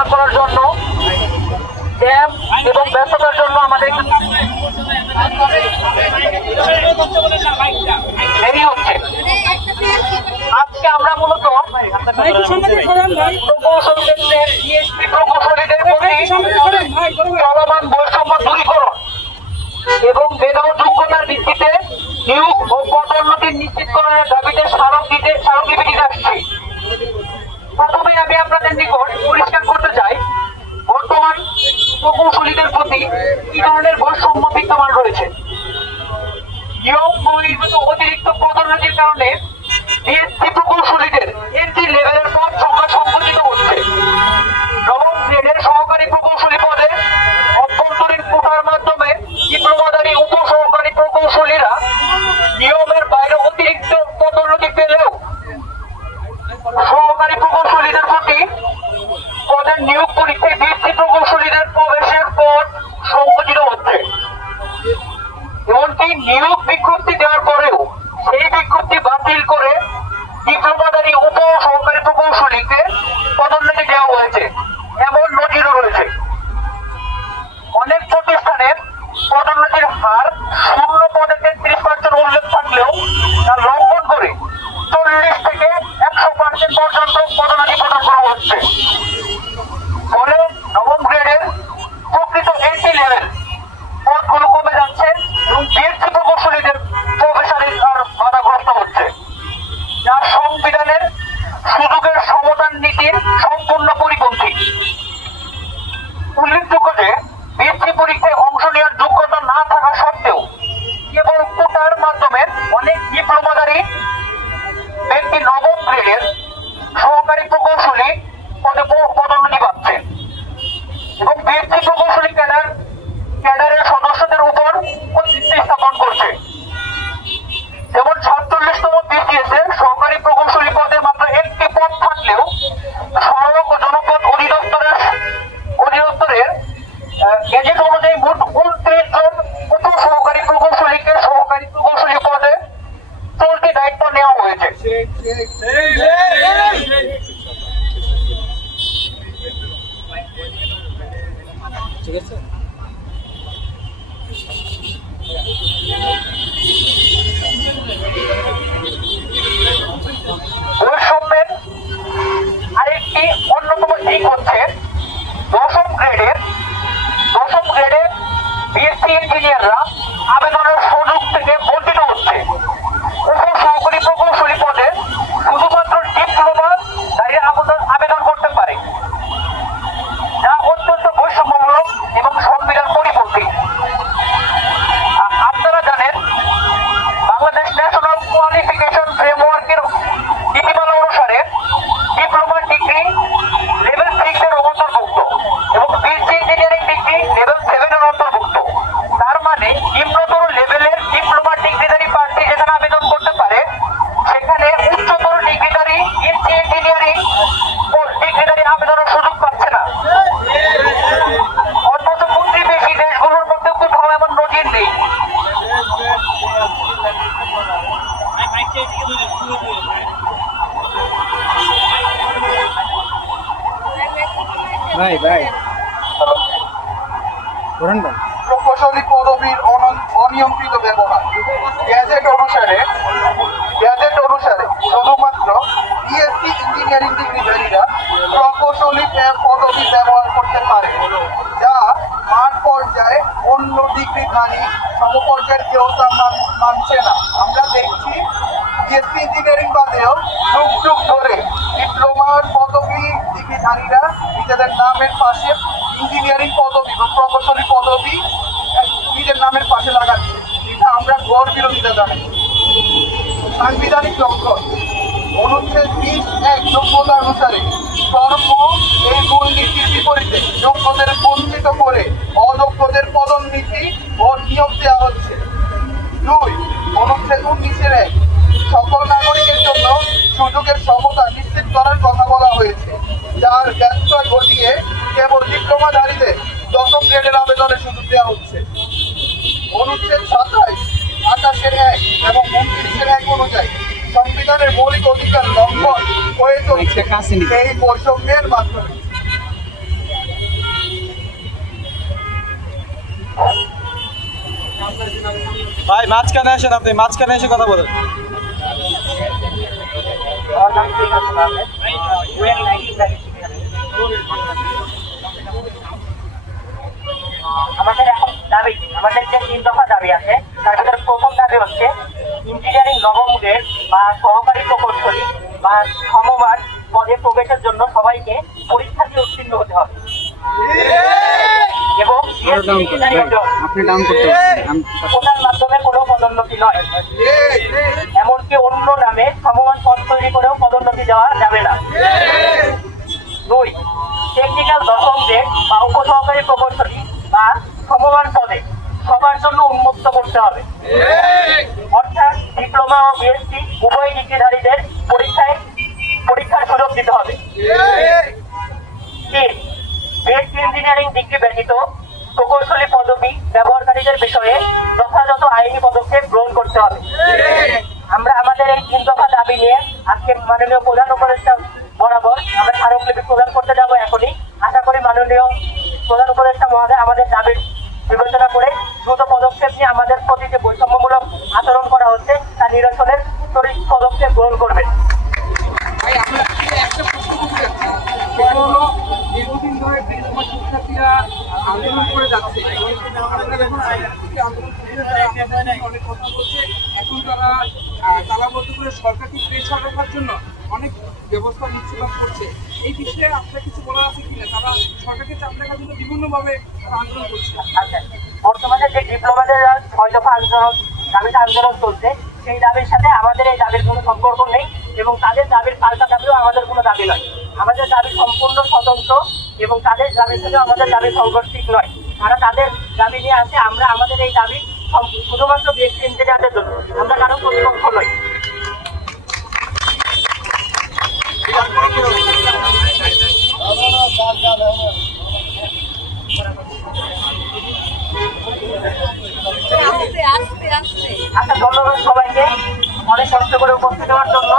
না করার জন্য জ্যাম এবং ব্যস্ততার জন্য আমাদের দেরি হচ্ছে। আজকে আমরা মূলত প্রকৌশলীদের প্রতি চলমান বৈষম্য দূরীকরণ এবং মেধা ও যোগ্যতার ভিত্তিতে নিয়োগ ও পদোন্নতি নিশ্চিতকরণের দাবিতে স্মারকলিপি দিতে আসছি। প্রথমে আমি আপনাদের নিকট পরিষ্কার করতে চাই, বর্তমান প্রকৌশলীদের প্রতি কি ধরনের বৈষম্য বিদ্যমান রয়েছে। নিয়োগ বহির্ভূত অতিরিক্ত পদোন্নতির কারণে বিএসসি প্রকৌশলীদের এন্ট্রি লেভেলের পদ সংখ্যা সংকুচিত হচ্ছে। নবম গ্রেডের সহকারী প্রকৌশলী পদে অভ্যন্তরীণ কোটার মাধ্যমে ডিপ্লোমাধারী উপসহকারী প্রকৌশলীরা নিয়মের বাইরে অতিরিক্ত পদোন্নতি পেলেও সহকারী প্রকৌশলীদের প্রতি পদের নিয়োগ পরীক্ষায় বিএসসি প্রকৌশলীদের প্রবেশের পদ সংকুচিত হচ্ছে। এমনকি নিয়োগ বিজ্ঞপ্তি দেওয়ার পরেও সেই বিজ্ঞপ্তি বাতিল করে ডিপ্লোমাধারী উপ সহকারী প্রকৌশলীকে পদোন্নতি দেওয়া হয়েছে, এমন নজিরও রয়েছে। অনেক প্রতিষ্ঠানের পদোন্নতির হার 0 পদে 33% উল্লেখ থাকলেও তা লঙ্ঘন করে 40 থেকে 100% পর্যন্ত পদোন্নতি প্রদান করা হচ্ছে। ফলে নবম গ্রেডের প্রকৃত এন্ট্রি লেভেল পদগুলো কমে যাচ্ছে এবং বিএসসি প্রকৌশলীদের প্রবেশাধিকার বাধাগ্রস্ত হচ্ছে, যা সংবিধানের সুযোগের সমতার নীতির সম্পূর্ণ পরিপন্থী। উল্লেখযোগ্য যে বিএসসি পরীক্ষায় অংশ নেওয়ার যোগ্যতা না থাকা সত্ত্বেও কেবল কোটার মাধ্যমে অনেক ডিপ্লোমাধারী ব্যক্তি নবম গ্রেডের সহকারী প্রকৌশলী পদে পদোন্নতি পাচ্ছে এবং বিএসসি প্রকৌশলী ক্যাডারের সদস্যদের উপর কর্তৃত্ব স্থাপন করছে। যেমন 47তম বিসিএস এর সহকারী প্রকৌশলী পদে মাত্র 1টি পদ থাকলেও সড়ক ও জনপথ অধিদপ্তরের গেজেট অনুযায়ী মোট 29 জন উপ সহকারী প্রকৌশলীকে সহকারী প্রকৌশলী পদে চলতি দায়িত্ব নেওয়া হয়েছে। ঠিক আছে। বৈষম্যের আরেকটি অন্যতম দিক হচ্ছে দশম গ্রেডের বিএসসি ইঞ্জিনিয়াররা আবেদনের সুযোগ থেকে বঞ্চিত হচ্ছে। উপ সহকারী প্রকৌশলী পদে শুধুমাত্র ডিপ্লোমাধারী আবেদন করতে পারে, যা অত্যন্ত বৈষম্যমূলক এবং সংবিধান পরিপন্থী। আপনারা জানেন, বাংলাদেশ ন্যাশনাল কোয়ালিফিকেশন ফ্রেমওয়ার্কের নীতিমালা অনুসারে ডিপ্লোমা ডিগ্রি লেভেল 6 এর অন্তর্ভুক্ত এবং বিএসসি ইঞ্জিনিয়ারিং ডিগ্রি লেভেল 7 এর অন্তর্ভুক্ত। তার মানে নিম্নতর লেভেলের ডিপ্লোমা ডিগ্রিধারী প্রার্থী যেখানে আবেদন করতে পারে, সেখানে উচ্চতর ডিগ্রিধারী বিএসসি ইঞ্জিনিয়ারিং ডিগ্রিধারী আবেদনের সুযোগ পাচ্ছে না। অথচ প্রতিবেশী দেশগুলোর মধ্যে কোথাও এমন নজির নেই। প্রকৌশলী পদবীর অনিয়ন্ত্রিত ব্যবহার। গ্যাজেট অনুসারে শুধুমাত্র বিএসসি ইঞ্জিনিয়ারিং ডিগ্রিধারীরা প্রকৌশলী পদবী ব্যবহার করতে পারে, যা মাঠ পর্যায়ে অন্য ডিগ্রিধারী সমপর্যায়ের কেউ তা মানছে না। আমরা দেখছি বিএসসি ইঞ্জিনিয়ারিং বাদেও যুগ ধরে ডিপ্লোমার পদবী ডিগ্রিধারীরা নিজেদের নামের পাশে ইঞ্জিনিয়ারিং পদবী বা প্রকৌশলী পদবী নিজের নামের পাশে লাগাচ্ছে। এটা আমরা ঘোর বিরোধিতা জানাই। সাংবিধানিক লঙ্ঘন। অনুচ্ছেদ 20(1) যোগ্যতা অনুসারে কর্ম এই মূলনীতির বিপরীতে যোগ্যদের বঞ্চিত করে অযোগ্যদের পদোন্নতি ও নিয়োগ দেওয়া হচ্ছে। 2. অনুচ্ছেদ 19(1) সকল নাগরিকের জন্য সুযোগের সমতা নিশ্চিত করার কথা বলা হয়েছে, যার ব্যত্যয় ঘটিয়ে কেবল ডিপ্লোমাধারীদের দশম গ্রেডের আবেদনের সুযোগ দেওয়া হচ্ছে। অনুচ্ছেদ 27, 28(1) এবং 29(1) অনুযায়ী সংবিধানের মৌলিক অধিকার লঙ্ঘন হয়ে চলছে এই বৈষম্যের মাধ্যমে। ভাই মাঝখানে আসেন, আপনি মাঝখানে এসে কথা বলেন। আমার নাম ঠিক আছে তাহলে আমাদের এখন দাবি, আমাদের যে 3 দফা দাবি আছে তার ভিতরে প্রথম দাবি হচ্ছে ইঞ্জিনিয়ারিং নবম গ্রেড বা সহকারী প্রকৌশলী বা সমমান পদে প্রবেশের জন্য সবাইকে পরীক্ষা দিয়ে উত্তীর্ণ হতে হবে এবং ওটার মাধ্যমে কোনো পদোন্নতি নয়, এমনকি অন্য নামে সমমান পদ তৈরি করেও পদোন্নতি দেওয়া যাবে না। 2, টেকনিক্যাল দশম গ্রেড বা উপসহকারী প্রকৌশলী বা সমমান পদে সবার জন্য উন্মুক্ত করতে হবে, অর্থাৎ ডিপ্লোমা ও বিএসসি উভয় ডিগ্রিধারীদের পরীক্ষার সুযোগ দিতে হবে। 3, বিএসসি ইঞ্জিনিয়ারিং ডিগ্রি ব্যতীত প্রকৌশলী পদবি ব্যবহারকারীদের বিষয়ে যথাযথ আইনি পদক্ষেপ গ্রহণ করতে হবে। আমরা আমাদের এই 3 দফা দাবি নিয়ে আজকে মাননীয় প্রধান উপদেষ্টা বরাবর আমরা স্মারকলিপি প্রদান করতে যাব এখনই। আশা করি মাননীয় প্রধান উপদেষ্টা মহোদয় আমাদের দাবির বিবেচনা করে দ্রুত পদক্ষেপ নিয়ে আমাদের প্রতি যে বৈষম্যমূলক আচরণ করা হচ্ছে তা নিরসনের ত্বরিত পদক্ষেপ গ্রহণ করবেন। ভাই আমরা একটা প্রশ্ন করতে যাচ্ছি, সেটা হলো দীর্ঘদিন ধরে ডিপ্লোমা শিক্ষার্থীরা আন্দোলন করে যাচ্ছে। আপনারা যখন আন্দোলন করতে অনেক কথা বলছে, এখন তারা তালাবদ্ধ করে সরকারকে প্রেশার রাখার জন্য অনেক ব্যবস্থা নিশ্চিত করছে। এই বিষয়ে আপনার কিছু বলার আছে কিনা? তারা সরকারকে চাপ রাখার জন্য বিভিন্নভাবে তারা আন্দোলন করছে। আচ্ছা, বর্তমানে যে ডিপ্লোমাদের 6 দফা দাবিতে আন্দোলন চলছে সেই দাবির সাথে আমাদের এই দাবির কোনো সম্পর্ক নেই এবং তাদের দাবির পাল্টা দাবিও আমাদের কোনো দাবি নয়। আমাদের দাবি সম্পূর্ণ স্বতন্ত্র এবং তাদের দাবির সাথে আমাদের দাবি সাংঘর্ষিক নয়। তারা তাদের দাবি নিয়ে আসে, আমরা আমাদের এই দাবি শুধুমাত্র বিএসসি ইঞ্জিনিয়ারদের জন্য, আমরা কারো প্রতিপক্ষ নই। আচ্ছা, ধন্যবাদ সবাইকে অনেক কষ্ট করে উপস্থিত হওয়ার জন্য।